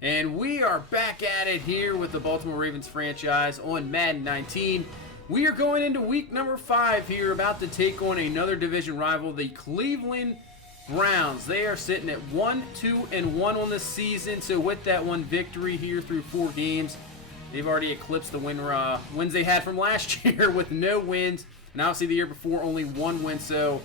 And we are back at it here with the Baltimore Ravens franchise on Madden 19. We are going into week number 5 here, about to take on another division rival, the Cleveland Browns. They are sitting at 1-2-1 on the season, so with that one victory here through 4 games, they've already eclipsed the wins they had from last year with no wins, and obviously the year before only 1 win. So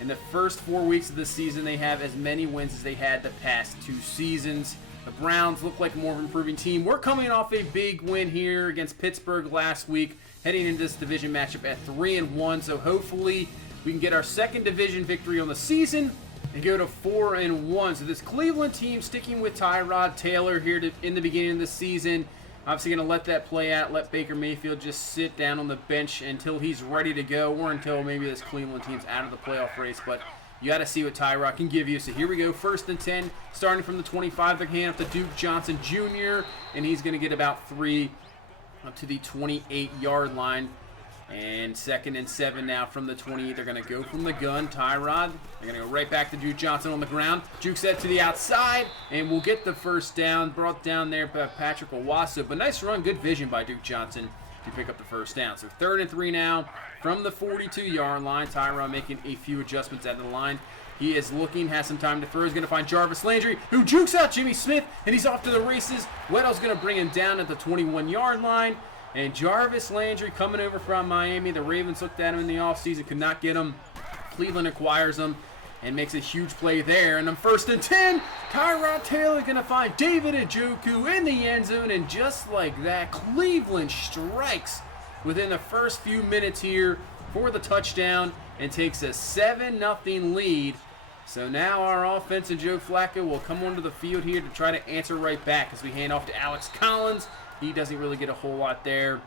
in the first 4 weeks of the season, they have as many wins as they had the past 2 seasons. The Browns look like more of an improving team. We're coming off a big win here against Pittsburgh last week, heading into this division matchup at 3-1. So hopefully we can get our second division victory on the season and go to 4-1. So this Cleveland team sticking with Tyrod Taylor here in the beginning of the season. Obviously going to let that play out, let Baker Mayfield just sit down on the bench until he's ready to go, or until maybe this Cleveland team's out of the playoff race. But you got to see what Tyrod can give you. So here we go, 1st and 10, starting from the 25. They're handing off to Duke Johnson Jr., and he's going to get about 3 up to the 28-yard line. And 2nd and 7 now from the 28. They're going to go from the gun. Tyrod, they're going to go right back to Duke Johnson on the ground. Duke's set to the outside, and we'll get the first down. Brought down there by Patrick Owasso. But nice run, good vision by Duke Johnson to pick up the first down. So 3rd and 3 now from the 42-yard line. Tyrod making a few adjustments at the line. He is looking, has some time to throw. He's going to find Jarvis Landry, who jukes out Jimmy Smith, and he's off to the races. Weddle's going to bring him down at the 21-yard line. And Jarvis Landry coming over from Miami. The Ravens looked at him in the offseason, could not get him. Cleveland acquires him and makes a huge play there. And on 1st and 10, Tyrod Taylor going to find David Njoku in the end zone. And just like that, Cleveland strikes within the first few minutes here for the touchdown and takes a 7-0 lead. So now our offense and Joe Flacco will come onto the field here to try to answer right back as we hand off to Alex Collins. He doesn't really get a whole lot there.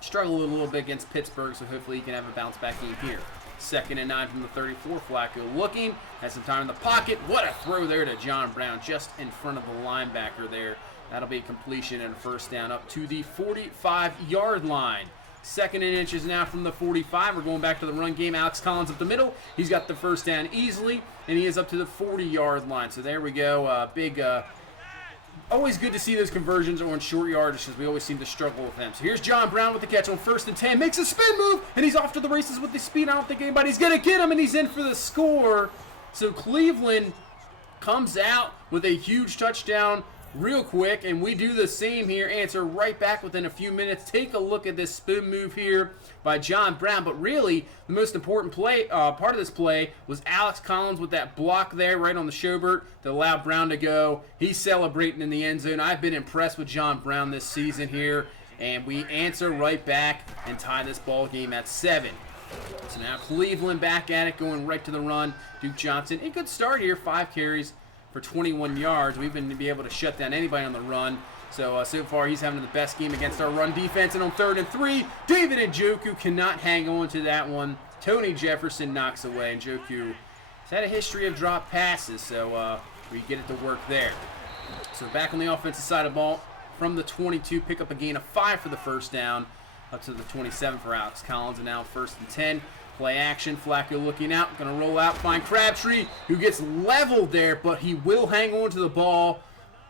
Struggled a little bit against Pittsburgh, so hopefully he can have a bounce back game here. 2nd and 9 from the 34. Flacco looking, has some time in the pocket. What a throw there to John Brown, just in front of the linebacker there. That'll be a completion and a first down up to the 45-yard line. 2nd and inches now from the 45. We're going back to the run game. Alex Collins up the middle. He's got the first down easily, and he is up to the 40-yard line. So there we go. Always good to see those conversions on short yardage, because we always seem to struggle with them. So here's John Brown with the catch on 1st and 10. Makes a spin move, and he's off to the races with the speed. I don't think anybody's going to get him, and he's in for the score. So Cleveland comes out with a huge touchdown real quick, and we do the same here. Answer right back within a few minutes. Take a look at this spin move here by John Brown. But really, the most important part of this play was Alex Collins with that block there right on the Schobert that allowed Brown to go. He's celebrating in the end zone. I've been impressed with John Brown this season here, and we answer right back and tie this ball game at 7. So now Cleveland back at it, going right to the run. Duke Johnson, a good start here, 5 carries for 21 yards. We've been able to shut down anybody on the run. So far he's having the best game against our run defense. And on 3rd and 3, David Njoku cannot hang on to that one. Tony Jefferson knocks away. Njoku has had a history of drop passes, so we get it to work there. So back on the offensive side of the ball, from the 22, pick up a gain of 5 for the first down, up to the 27 for Alex Collins. And now 1st and 10. Play action, Flacco looking out, going to roll out, find Crabtree, who gets leveled there, but he will hang on to the ball.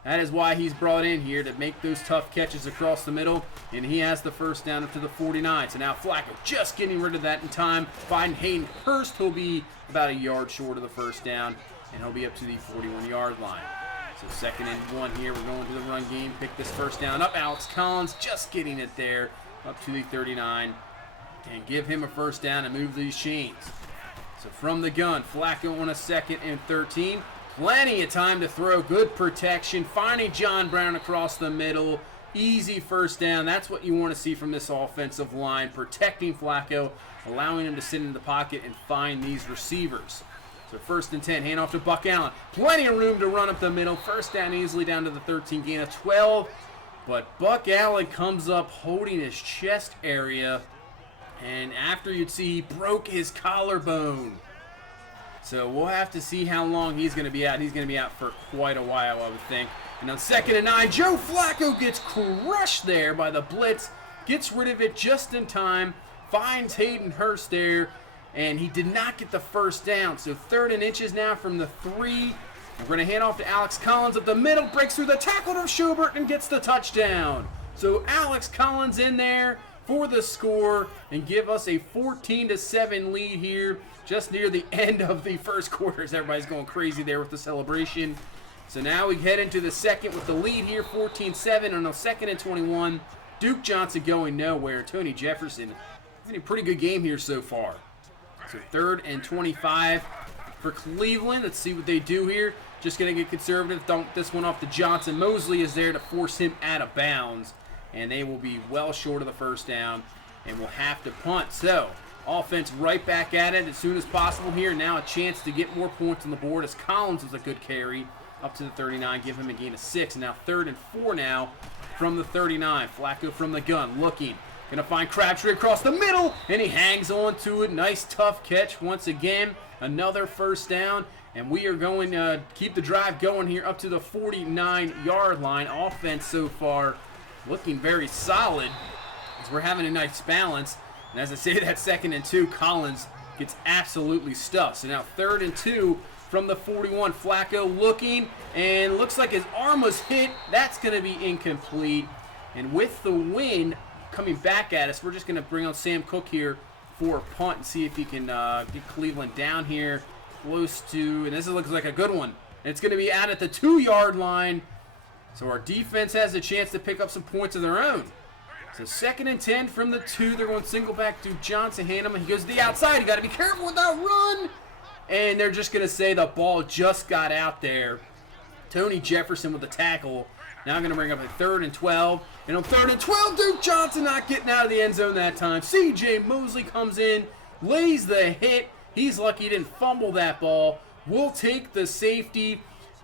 That is why he's brought in here, to make those tough catches across the middle, and he has the first down up to the 49. So now Flacco just getting rid of that in time. Find Hayden Hurst, he'll be about a yard short of the first down, and he'll be up to the 41-yard line. So 2nd and 1 here, we're going to the run game, pick this first down up. Alex Collins just getting it there, up to the 39. And give him a first down and move these chains. So from the gun, Flacco on a 2nd and 13. Plenty of time to throw. Good protection. Finding John Brown across the middle. Easy first down. That's what you want to see from this offensive line. Protecting Flacco, allowing him to sit in the pocket and find these receivers. So 1st and 10, hand off to Buck Allen. Plenty of room to run up the middle. First down easily down to the 13, gain of 12. But Buck Allen comes up holding his chest area. And after you'd see, he broke his collarbone. So we'll have to see how long he's going to be out. He's going to be out for quite a while, I would think. And on 2nd and 9, Joe Flacco gets crushed there by the blitz. Gets rid of it just in time. Finds Hayden Hurst there. And he did not get the first down. So 3rd and inches now from the 3. We're going to hand off to Alex Collins up the middle, breaks through the tackle to Schubert and gets the touchdown. So Alex Collins in there for the score and give us a 14-7 lead here just near the end of the first quarter as everybody's going crazy there with the celebration. So now we head into the second with the lead here, 14-7 on a 2nd and 21. Duke Johnson going nowhere. Tony Jefferson having a pretty good game here so far. So 3rd and 25 for Cleveland. Let's see what they do here. Just going to get conservative. Dunk this one off to Johnson. Mosley is there to force him out of bounds. And they will be well short of the first down and will have to punt. So offense right back at it as soon as possible here. Now a chance to get more points on the board as Collins was a good carry up to the 39. Give him a gain of 6. And now 3rd and 4 now from the 39. Flacco from the gun looking. Going to find Crabtree across the middle, and he hangs on to it. Nice, tough catch once again. Another first down, and we are going to keep the drive going here up to the 49-yard line. Offense so far looking very solid as we're having a nice balance. And as I say, that 2nd and 2, Collins gets absolutely stuffed. So now 3rd and 2 from the 41. Flacco looking, and looks like his arm was hit. That's going to be incomplete. And with the win coming back at us, we're just going to bring on Sam Cook here for a punt and see if he can get Cleveland down here close to, and this looks like a good one. And it's going to be out at the 2-yard line. So our defense has a chance to pick up some points of their own. So 2nd and 10 from the 2. They're going single back to Johnson. Hand him, and he goes to the outside. You got to be careful with that run. And they're just going to say the ball just got out there. Tony Jefferson with the tackle. Now I'm going to bring up a 3rd and 12. And on 3rd and 12, Duke Johnson not getting out of the end zone that time. C.J. Mosley comes in, lays the hit. He's lucky he didn't fumble that ball. We'll take the safety.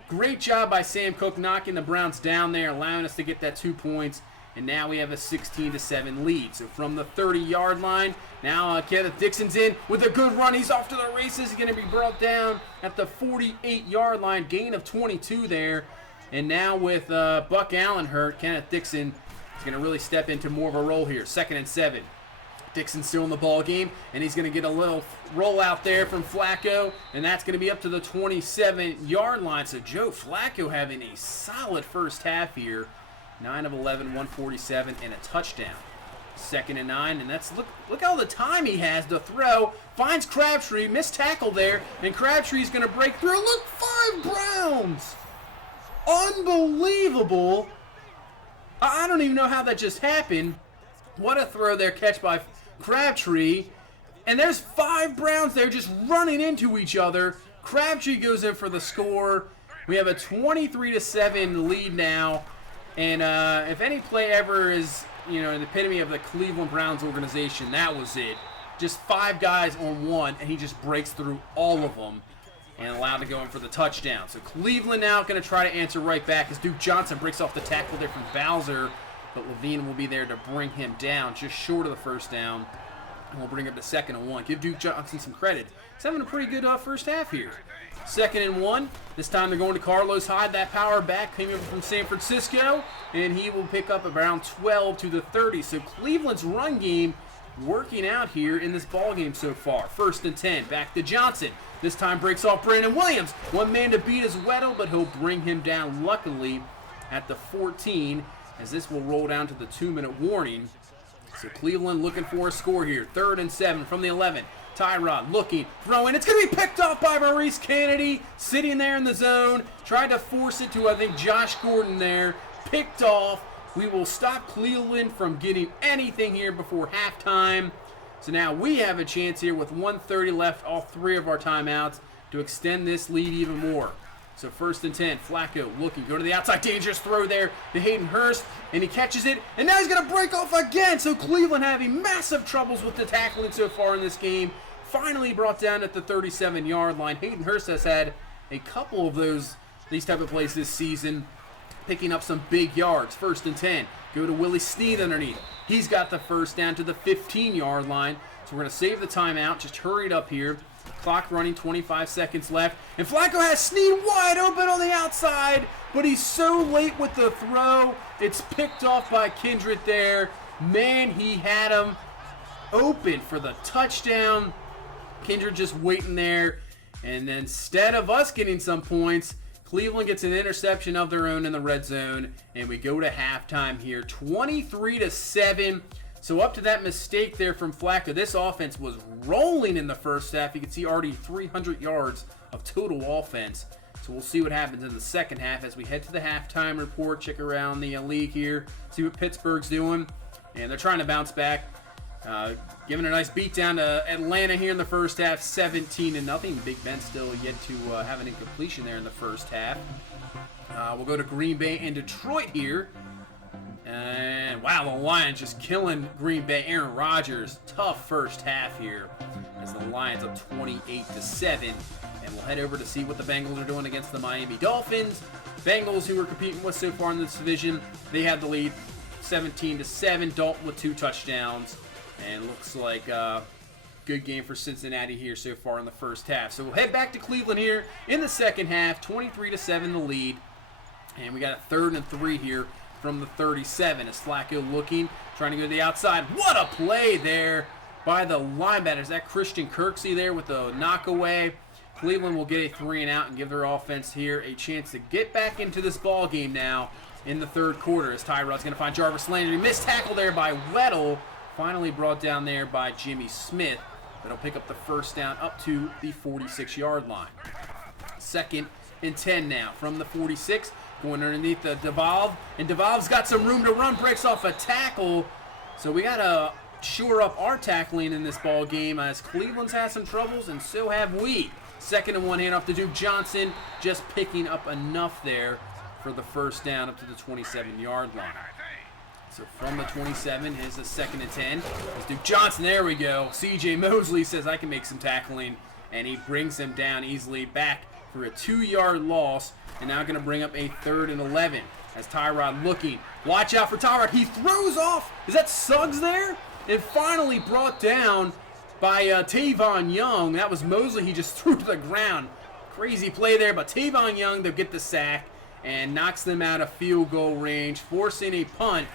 Great job by Sam Cook knocking the Browns down there, allowing us to get that 2 points. And now we have a 16-7 lead. So from the 30-yard line, now Kenneth Dixon's in with a good run. He's off to the races. He's going to be brought down at the 48-yard line. Gain of 22 there. And now with Buck Allen hurt, Kenneth Dixon is going to really step into more of a role here. 2nd and 7. Dixon still in the ball game, and he's going to get a little roll out there from Flacco, and that's going to be up to the 27-yard line. So Joe Flacco having a solid first half here. 9 of 11, 147, and a touchdown. 2nd and 9, and that's look all the time he has to throw. Finds Crabtree, missed tackle there, and Crabtree's going to break through. Look, 5 Browns! Unbelievable! I don't even know how that just happened. What a throw there, catch by Crabtree. And there's 5 Browns there just running into each other. Crabtree goes in for the score. We have a 23-7 lead now. And if any play ever is, an epitome of the Cleveland Browns organization, that was it. Just 5 guys on one, and he just breaks through all of them and allowed to go in for the touchdown. So Cleveland now going to try to answer right back as Duke Johnson breaks off the tackle there from Bowser. But Levine will be there to bring him down, just short of the first down. And we'll bring up the 2nd and 1. Give Duke Johnson some credit. He's having a pretty good first half here. 2nd and 1. This time they're going to Carlos Hyde. That power back came in from San Francisco. And he will pick up around 12 to the 30. So Cleveland's run game working out here in this ball game so far. 1st and 10. Back to Johnson. This time breaks off Brandon Williams. One man to beat is Weddle, but he'll bring him down luckily at the 14. As this will roll down to the 2-minute warning. So Cleveland looking for a score here. 3rd and 7 from the 11. Tyrod looking, throwing. It's going to be picked off by Maurice Kennedy. Sitting there in the zone. Tried to force it to, I think, Josh Gordon there. Picked off. We will stop Cleveland from getting anything here before halftime. So now we have a chance here with 1:30 left, all 3 of our timeouts, to extend this lead even more. So 1st and 10, Flacco looking, go to the outside, dangerous throw there to Hayden Hurst, and he catches it, and now he's going to break off again. So Cleveland having massive troubles with the tackling so far in this game. Finally brought down at the 37-yard line. Hayden Hurst has had a couple of these type of plays this season, picking up some big yards. 1st and 10, go to Willie Snead underneath. He's got the first down to the 15-yard line. So we're going to save the timeout, just hurry it up here. Clock running, 25 seconds left. And Flacco has Snead wide open on the outside, but he's so late with the throw. It's picked off by Kindred there. Man, he had him open for the touchdown. Kindred just waiting there. And then instead of us getting some points, Cleveland gets an interception of their own in the red zone, and we go to halftime here, 23-7. So up to that mistake there from Flacco, this offense was rolling in the first half. You can see already 300 yards of total offense. So we'll see what happens in the second half as we head to the halftime report, check around the league here, see what Pittsburgh's doing. And they're trying to bounce back, giving a nice beat down to Atlanta here in the first half, 17-0. Big Ben still yet to have an incompletion there in the first half. We'll go to Green Bay and Detroit here. And wow, the Lions just killing Green Bay. Aaron Rodgers, tough first half here as the Lions up 28-7. And we'll head over to see what the Bengals are doing against the Miami Dolphins. Bengals, who we're competing with so far in this division, they have the lead 17-7. Dalton with 2 touchdowns. And looks like a good game for Cincinnati here so far in the first half. So we'll head back to Cleveland here in the second half, 23-7 the lead. And we got a 3rd and 3 here from the 37 as Flacco looking, trying to go to the outside. What a play there by the linebackers. That Christian Kirksey there with the knockaway. Cleveland will get a 3 and out and give their offense here a chance to get back into this ball game now in the third quarter as Tyrod's going to find Jarvis Landry. Missed tackle there by Weddle. Finally brought down there by Jimmy Smith. But he'll pick up the first down up to the 46-yard line. 2nd and 10 now from the 46. Going underneath the Devalve. And Devalve's got some room to run. Breaks off a tackle. So we got to shore up our tackling in this ball game as Cleveland's had some troubles and so have we. 2nd and 1 handoff to Duke Johnson. Just picking up enough there for the first down up to the 27-yard line. So from the 27, here's the 2nd and 10. It's Duke Johnson. There we go. C.J. Mosley says I can make some tackling. And he brings him down easily back for a 2-yard loss. And now going to bring up a 3rd and 11 as Tyrod looking. Watch out for Tyrod. He throws off. Is that Suggs there? And finally brought down by Tavon Young. That was Mosley. He just threw to the ground. Crazy play there. But Tavon Young, they'll get the sack and knocks them out of field goal range, forcing a punt.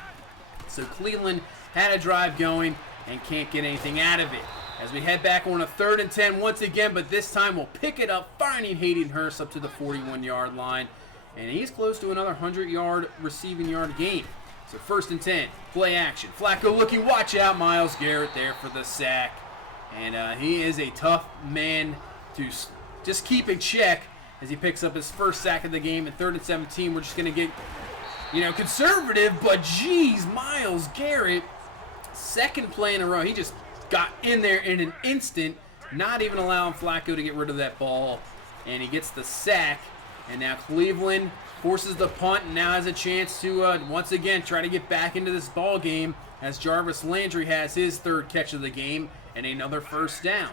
So Cleveland had a drive going and can't get anything out of it. As we head back on a 3rd and 10 once again, but this time we'll pick it up, finding Hayden Hurst up to the 41-yard line. And he's close to another 100-yard receiving yard game. So 1st and 10, play action. Flacco looking, watch out, Myles Garrett there for the sack. And he is a tough man to just keep in check as he picks up his first sack of the game. At 3rd and 17, we're just going to get, conservative, but geez, Myles Garrett, 2nd play in a row. He just got in there in an instant, not even allowing Flacco to get rid of that ball. And he gets the sack. And now Cleveland forces the punt and now has a chance to once again try to get back into this ball game as Jarvis Landry has his 3rd catch of the game and another first down.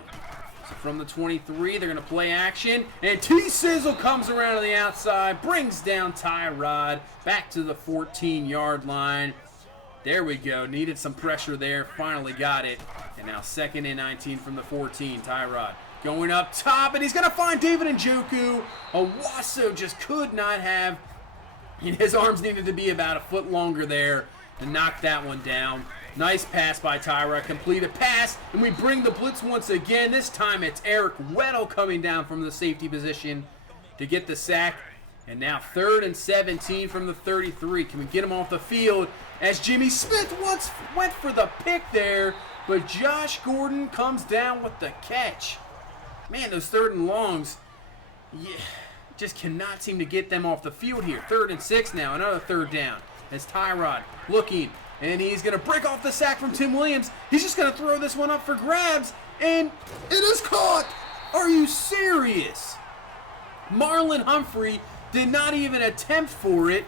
So from the 23, they're going to play action. And T-Sizzle comes around to the outside, brings down Tyrod back to the 14-yard line. There we go. Needed some pressure there. Finally got it. And now 2nd and 19 from the 14. Tyrod going up top, and he's going to find David Njoku. Owasso just could not have. His arms needed to be about a foot longer there to knock that one down. Nice pass by Tyrod. Completed pass, and we bring the blitz once again. This time it's Eric Weddle coming down from the safety position to get the sack. And now 3rd and 17 from the 33. Can we get him off the field as Jimmy Smith once went for the pick there, but Josh Gordon comes down with the catch. Man, those 3rd and longs, just cannot seem to get them off the field here. 3rd and 6 now, another 3rd down as Tyrod looking, and he's going to break off the sack from Tim Williams. He's just going to throw this one up for grabs, and it is caught. Are you serious? Marlon Humphrey did not even attempt for it.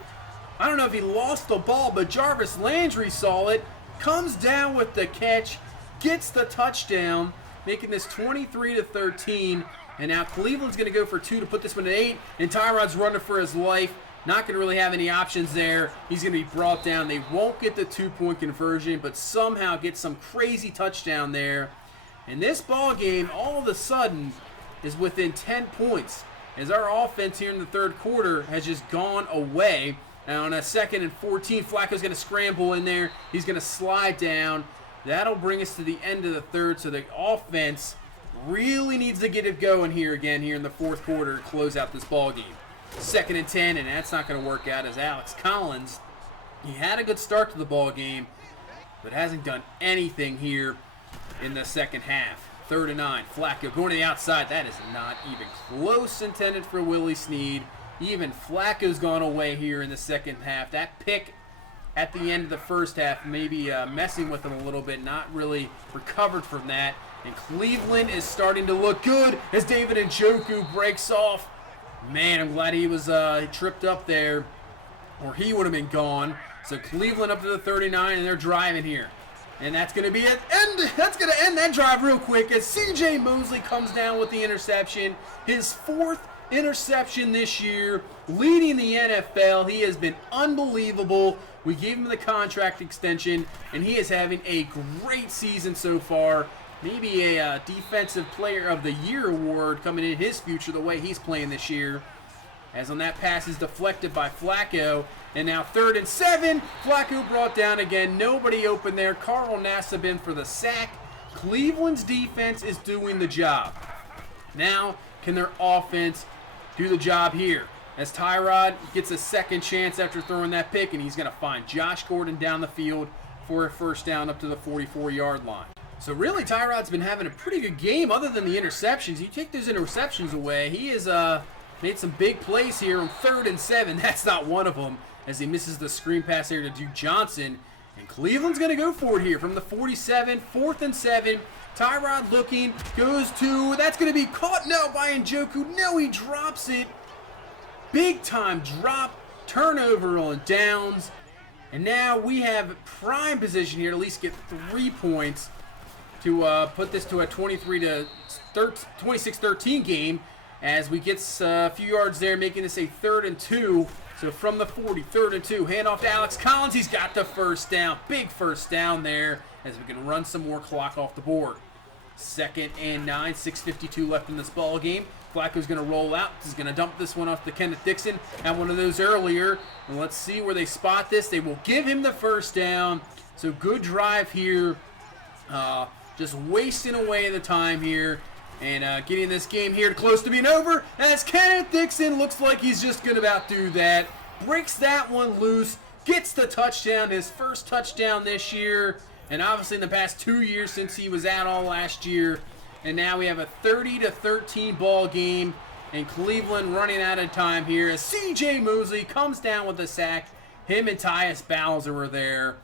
I don't know if he lost the ball, but Jarvis Landry saw it, comes down with the catch, gets the touchdown, making this 23-13. And now Cleveland's going to go for 2 to put this one at 8. And Tyrod's running for his life. Not going to really have any options there. He's going to be brought down. They won't get the 2-point conversion, but somehow get some crazy touchdown there. And this ball game, all of a sudden, is within 10 points. As our offense here in the third quarter has just gone away. And on a 2nd and 14, Flacco's going to scramble in there. He's going to slide down. That'll bring us to the end of the third. So the offense really needs to get it going here again here in the fourth quarter to close out this ball game. 2nd and 10, and that's not going to work out as Alex Collins, he had a good start to the ball game, but hasn't done anything here in the second half. 3rd and 9, Flacco going to the outside. That is not even close intended for Willie Snead. Even Flacco's gone away here in the second half. That pick at the end of the first half maybe messing with him a little bit, not really recovered from that. And Cleveland is starting to look good as David Njoku breaks off. Man, I'm glad he was tripped up there, or he would have been gone. So Cleveland up to the 39, and they're driving here. And that's going to be it. And that's going to end that drive real quick as C.J. Mosley comes down with the interception. His 4th interception this year, leading the NFL. He has been unbelievable. We gave him the contract extension, and he is having a great season so far. Maybe a Defensive Player of the Year award coming in his future the way he's playing this year. As on that pass is deflected by Flacco. And now 3rd and 7. Flacco brought down again. Nobody open there. Carl Nassib for the sack. Cleveland's defense is doing the job. Now, can their offense do the job here? As Tyrod gets a second chance after throwing that pick, and he's going to find Josh Gordon down the field for a first down up to the 44-yard line. So really, Tyrod's been having a pretty good game other than the interceptions. You take those interceptions away, he has made some big plays here on 3rd and 7. That's not one of them, as he misses the screen pass here to Duke Johnson. And Cleveland's going to go for it here from the 47, 4th and 7. Tyrod looking, goes to, that's going to be caught now by Njoku. No, he drops it. Big time drop, turnover on downs. And now we have prime position here to at least get 3 points to put this to a 26-13 game as we get a few yards there, making this a 3rd and 2. So from the 40, 3rd and 2, handoff to Alex Collins. He's got the first down. Big first down there as we can run some more clock off the board. 2nd and 9, 6:52 left in this ball game. Flacco's going to roll out. He's going to dump this one off to Kenneth Dixon. Had one of those earlier. And let's see where they spot this. They will give him the first down. So good drive here. Just wasting away the time here. And getting this game here close to being over. As Kenneth Dixon looks like he's just going to about do that. Breaks that one loose. Gets the touchdown. His first touchdown this year. And obviously in the past 2 years since he was out all last year. And now we have a 30-13 ball game. And Cleveland running out of time here as C.J. Mosley comes down with the sack. Him and Tyus Bowser were there.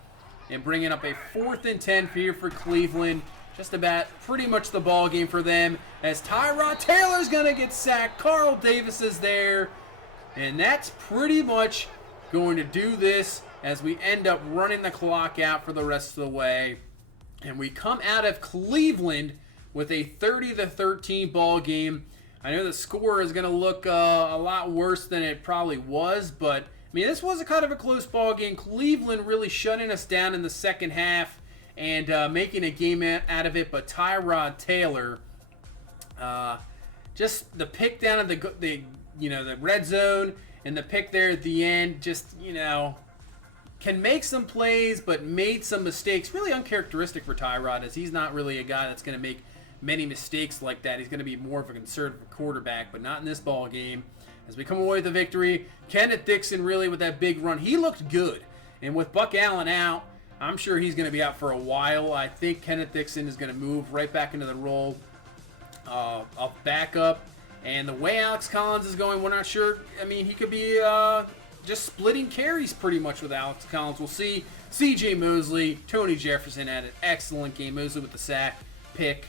And bringing up a 4th and 10 here for Cleveland. Just about pretty much the ball game for them. As Tyrod Taylor's going to get sacked. Carl Davis is there. And that's pretty much going to do this as we end up running the clock out for the rest of the way. And we come out of Cleveland with a 30-13 ball game. I know the score is going to look a lot worse than it probably was, but I mean, this was a kind of a close ball game. Cleveland really shutting us down in the second half and making a game out of it. But Tyrod Taylor, just the pick down of the red zone and the pick there at the end, just can make some plays, but made some mistakes. Really uncharacteristic for Tyrod, as he's not really a guy that's going to make many mistakes like that. He's going to be more of a conservative quarterback, but not in this ball game. As we come away with the victory, Kenneth Dixon really with that big run, he looked good. And with Buck Allen out, I'm sure he's going to be out for a while. I think Kenneth Dixon is going to move right back into the role of backup. And the way Alex Collins is going, we're not sure. I mean, he could be just splitting carries pretty much with Alex Collins. We'll see. C.J. Mosley, Tony Jefferson had an excellent game. Mosley with the sack, pick,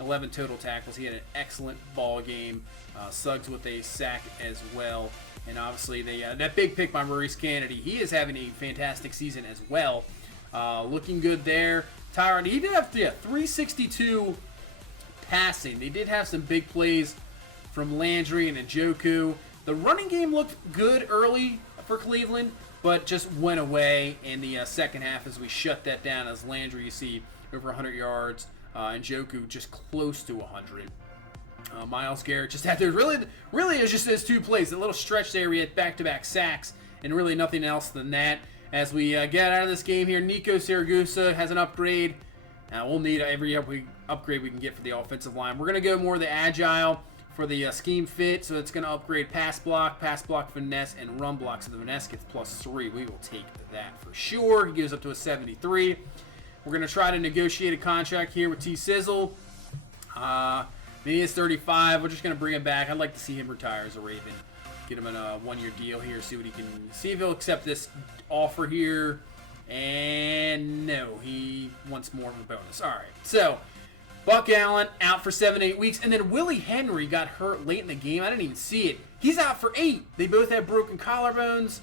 11 total tackles. He had an excellent ball game. Suggs with a sack as well. And obviously that big pick by Maurice Kennedy, he is having a fantastic season as well. Looking good there. Tyrod, he did have 362 passing. They did have some big plays from Landry and Njoku. The running game looked good early for Cleveland, but just went away in the second half as we shut that down. As Landry, you see, over 100 yards. Njoku just close to 100. Myles Garrett just had to really it was just those 2 plays. A little stretch there. We had back-to-back sacks and really nothing else than that. As we get out of this game here, Nico Siragusa has an upgrade. We'll need every upgrade we can get for the offensive line. We're going to go more the agile for the scheme fit. So it's going to upgrade pass block, finesse, and run block. So the finesse gets +3. We will take that for sure. He goes up to a 73. We're going to try to negotiate a contract here with T-Sizzle. He is 35. We're just going to bring him back. I'd like to see him retire as a Raven. Get him in a one-year deal here. See if he'll accept this offer here. And no, he wants more of a bonus. All right. So Buck Allen out for 7-8 weeks. And then Willie Henry got hurt late in the game. I didn't even see it. He's out for 8. They both have broken collarbones.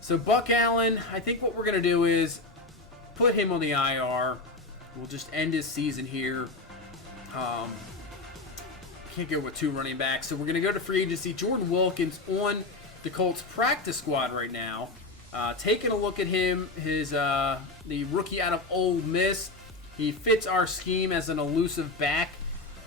So Buck Allen, I think what we're going to do is put him on the IR. We'll just end his season here. Can't go with 2 running backs. So we're going to go to free agency. Jordan Wilkins on the Colts practice squad right now. Taking a look at him, the rookie out of Ole Miss. He fits our scheme as an elusive back.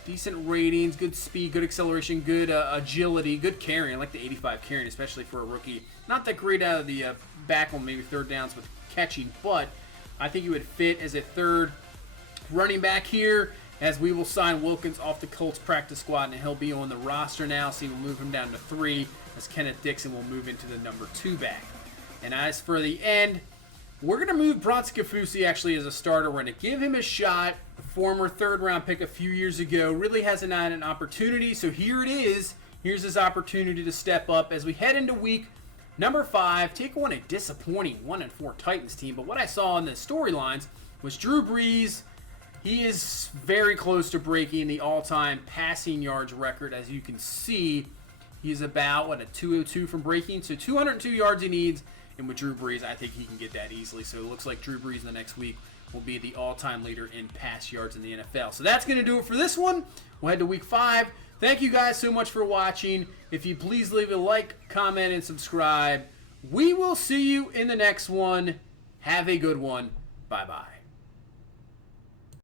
Decent ratings, good speed, good acceleration, good agility, good carrying. I like the 85 carrying, especially for a rookie. Not that great out of the back on maybe third downs with catching, but I think he would fit as a third running back here, as we will sign Wilkins off the Colts practice squad, and he'll be on the roster now, so we'll move him down to 3, as Kenneth Dixon will move into the number 2 back. And as for the end, we're going to move Bronson Kafusi actually as a starter. We're going to give him a shot. Former third-round pick a few years ago. Really hasn't had an opportunity, so here it is. Here's his opportunity to step up as we head into week number 5. Take on a disappointing 1-4 Titans team. But what I saw in the storylines was Drew Brees. He is very close to breaking the all-time passing yards record. As you can see, he's about, a 202 from breaking. So 202 yards he needs. And with Drew Brees, I think he can get that easily. So it looks like Drew Brees in the next week will be the all-time leader in pass yards in the NFL. So that's going to do it for this one. We'll head to week 5. Thank you guys so much for watching. If you please leave a like, comment, and subscribe. We will see you in the next one. Have a good one. Bye-bye.